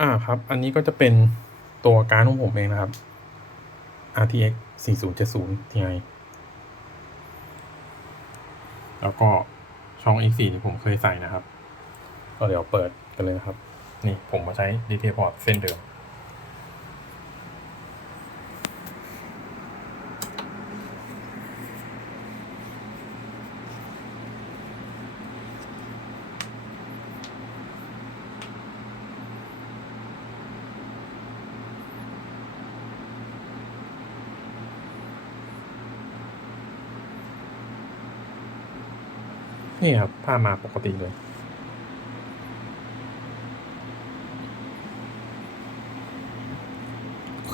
อ่าครับ อันนี้ก็จะเป็นตัวการ์ดของผมเองนะครับ RTX 4070 Ti แล้วก็ช่อง X4 ที่ผมเคยใส่นะครับ ก็เดี๋ยวเปิดกันเลยนะครับ นี่ผมมาใช้ DTA port เส้นเดิม นี่ครับภาพมาปกติเลย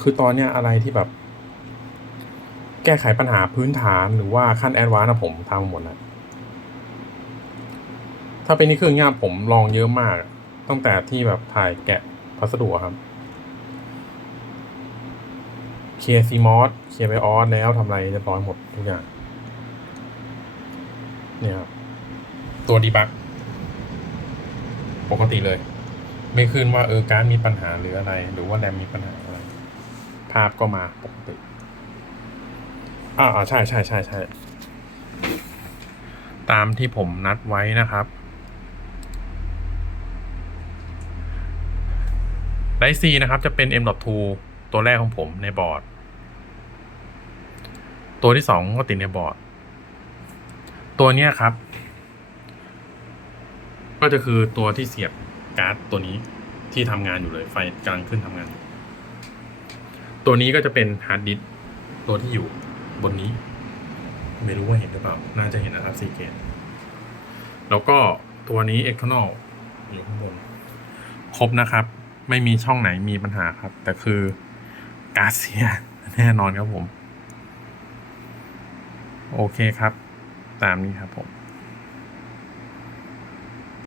คือตอนเนี้ยอะไรที่แบบ แก้ไขปัญหาพื้นฐานหรือว่าขั้นแอดวานซ์นะผมทำหมดแล้วถ้าเป็นนี่คืองเนี้ยผมลองเยอะมาก ตั้งแต่ที่แบบถ่ายแกะพัสดุครับเคลียร์ซีมอสเคลียร์ไบออสแล้วทำอะไรเรียบร้อยหมดทุกอย่าง เนี่ยครับ ตัวดีบักปกติเลย ไม่ขึ้นว่าเออการดมีปัญหาหรืออะไร หรือว่าแรมมีปัญหาอะไร ภาพก็มาปกติ อ่าอ่าใช่ใช่ใช่ใช่ตามที่ผมนัดไว้นะครับไลซีนะครับจะเป็น M.2 ตัวแรกของผมในบอร์ด ตัวที่สองก็ติดในบอร์ด ตัวเนี้ยครับ ก็จะคือตัวที่เสียบการ์ดตัวนี้ที่ทำงานอยู่เลย ไฟกำลังขึ้นทำงาน ตัวนี้ก็จะเป็นฮาร์ดดิสตัวที่อยู่บนนี้ ไม่รู้ว่าเห็นหรือเปล่า น่าจะเห็นนะครับซีเกตแล้วก็ตัวนี้ external อยู่ข้างบน ครบนะครับ ไม่มีช่องไหนมีปัญหาครับ แต่คือการ์ดเสียแน่นอนครับผม โอเคครับ ตามนี้ครับผม